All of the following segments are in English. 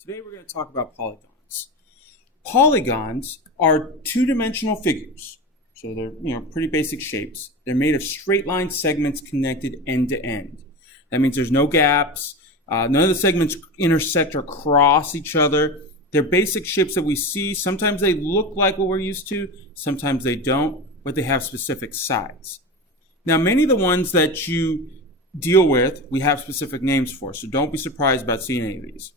Today we're going to talk about polygons. Polygons are two-dimensional figures. So they're pretty basic shapes. They're made of straight line segments connected end to end. That means there's no gaps. None of the segments intersect or cross each other. They're basic shapes that we see. Sometimes they look like what we're used to. Sometimes they don't, but they have specific sides. Now, many of the ones that you deal with, we have specific names for, so don't be surprised about seeing any of these.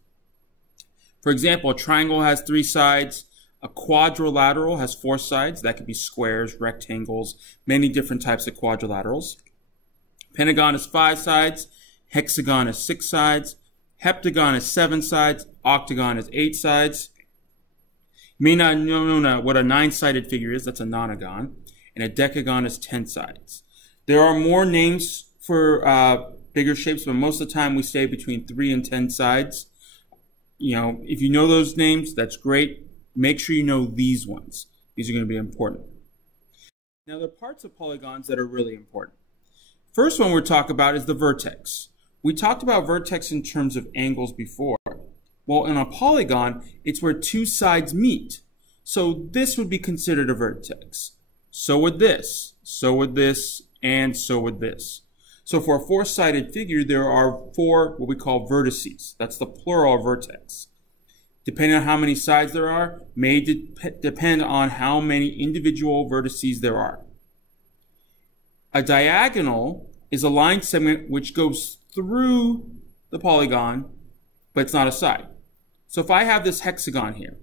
For example, a triangle has 3 sides. A quadrilateral has 4 sides. That could be squares, rectangles, many different types of quadrilaterals. Pentagon has 5 sides. Hexagon has 6 sides. Heptagon has 7 sides. Octagon has 8 sides. You may not know what a 9-sided figure is. That's a nonagon. And a decagon has 10 sides. There are more names for bigger shapes, but most of the time we stay between 3 and 10 sides. If you know those names, that's great. Make sure you know these ones. These are going to be important. Now, there are parts of polygons that are really important. First one we're talking about is the vertex. We talked about vertex in terms of angles before. Well, in a polygon, it's where 2 sides meet. So this would be considered a vertex. So would this, and so would this. So for a 4-sided figure, there are 4 what we call vertices. That's the plural of vertex. Depending on how many sides there are, may depend on how many individual vertices there are. A diagonal is a line segment which goes through the polygon, but it's not a side. So if I have this hexagon here,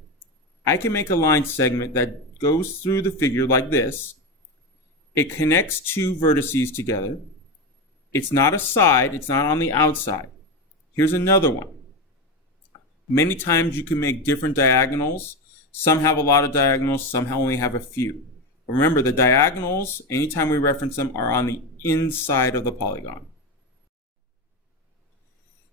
I can make a line segment that goes through the figure like this. It connects 2 vertices together. It's not a side, it's not on the outside. Here's another one. Many times you can make different diagonals. Some have a lot of diagonals, some only have a few. Remember, the diagonals, anytime we reference them, are on the inside of the polygon.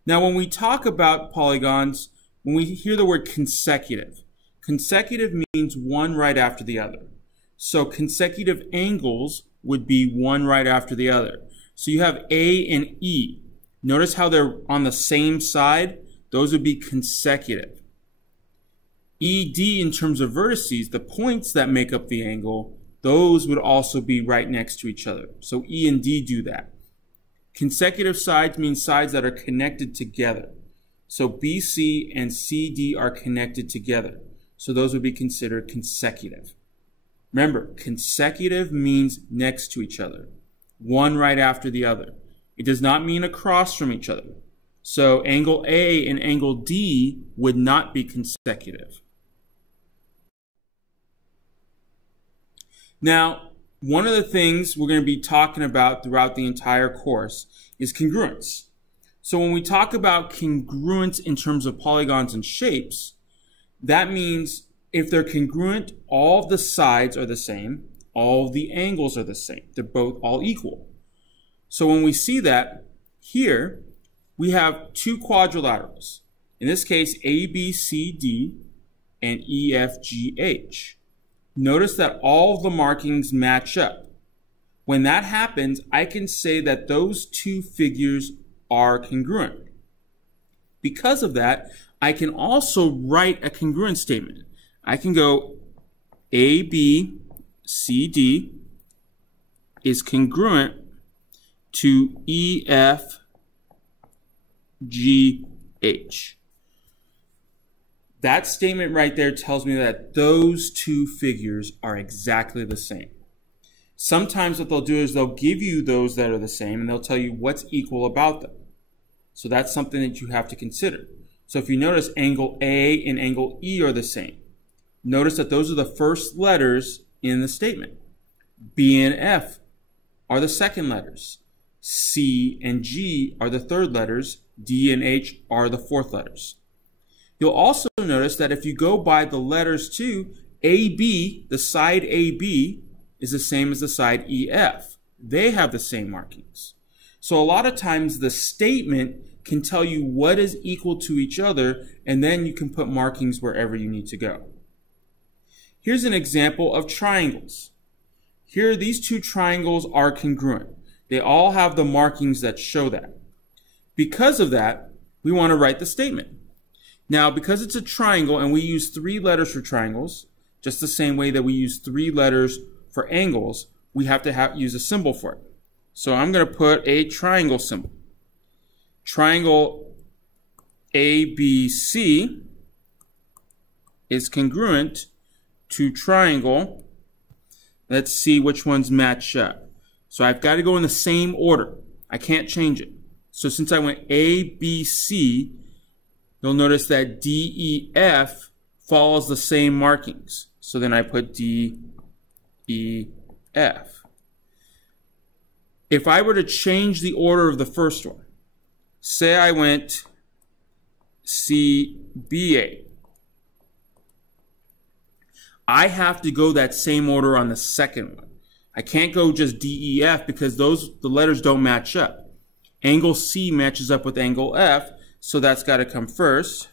Now, when we talk about polygons, when we hear the word consecutive, consecutive means one right after the other. So consecutive angles would be one right after the other. So you have A and E. Notice how they're on the same side? Those would be consecutive. ED in terms of vertices, the points that make up the angle, those would also be right next to each other. So E and D do that. Consecutive sides mean sides that are connected together. So BC and CD are connected together. So those would be considered consecutive. Remember, consecutive means next to each other. One right after the other. It does not mean across from each other. So angle A and angle D would not be consecutive. Now, one of the things we're going to be talking about throughout the entire course is congruence. So when we talk about congruence in terms of polygons and shapes, that means if they're congruent, all the sides are the same, all the angles are the same. They're both all equal. So when we see that, here we have 2 quadrilaterals. In this case, ABCD and EFGH. Notice that all of the markings match up. When that happens, I can say that those 2 figures are congruent. Because of that, I can also write a congruence statement. I can go ABCD is congruent to EFGH. That statement right there tells me that those 2 figures are exactly the same. Sometimes what they'll do is they'll give you those that are the same and they'll tell you what's equal about them. So that's something that you have to consider. So if you notice, angle A and angle E are the same. Notice that those are the first letters in the statement. B and F are the second letters. C and G are the third letters. D and H are the fourth letters. You'll also notice that if you go by the letters too, AB, the side AB, is the same as the side EF. They have the same markings. So a lot of times the statement can tell you what is equal to each other, and then you can put markings wherever you need to go. Here's an example of triangles. Here, these 2 triangles are congruent. They all have the markings that show that. Because of that, we want to write the statement. Now, because it's a triangle and we use 3 letters for triangles, just the same way that we use 3 letters for angles, we have to use a symbol for it. So I'm going to put a triangle symbol. Triangle ABC is congruent to triangle. Let's see which ones match up. So I've got to go in the same order. I can't change it. So since I went ABC, you'll notice that DEF follows the same markings. So then I put DEF. If I were to change the order of the first one, say I went CBA, I have to go that same order on the second one. I can't go just DEF because the letters don't match up. Angle C matches up with angle F, so that's got to come first.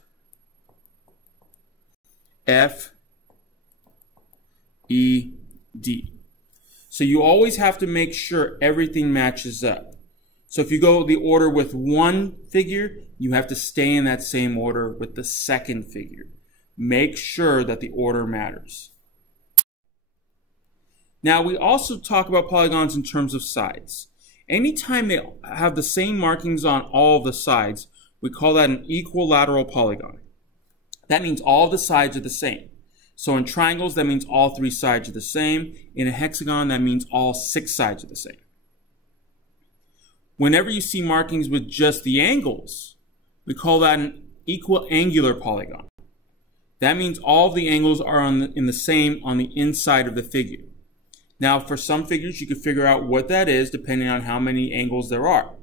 F, E, D. So you always have to make sure everything matches up. So if you go the order with one figure, you have to stay in that same order with the second figure. Make sure that the order matters. Now we also talk about polygons in terms of sides. Anytime they have the same markings on all of the sides, we call that an equilateral polygon. That means all the sides are the same. So in triangles, that means all 3 sides are the same. In a hexagon, that means all 6 sides are the same. Whenever you see markings with just the angles, we call that an equiangular polygon. That means all the angles are on the inside of the figure. Now, for some figures, you can figure out what that is depending on how many angles there are.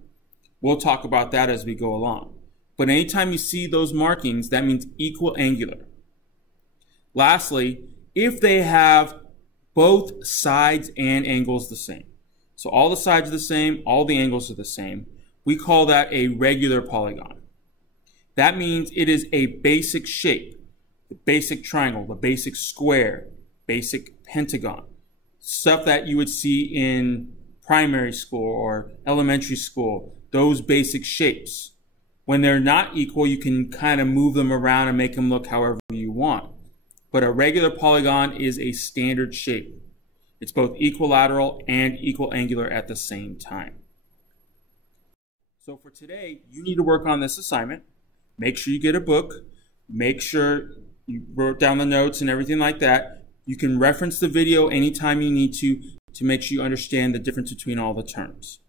We'll talk about that as we go along. But anytime you see those markings, that means equiangular. Lastly, if they have both sides and angles the same, so all the sides are the same, all the angles are the same, we call that a regular polygon. That means it is a basic shape, the basic triangle, the basic square, basic pentagon, stuff that you would see in primary school or elementary school, those basic shapes. When they're not equal, you can kind of move them around and make them look however you want. But a regular polygon is a standard shape. It's both equilateral and equiangular at the same time. So for today, you need to work on this assignment. Make sure you get a book. Make sure you wrote down the notes and everything like that. You can reference the video anytime you need to make sure you understand the difference between all the terms.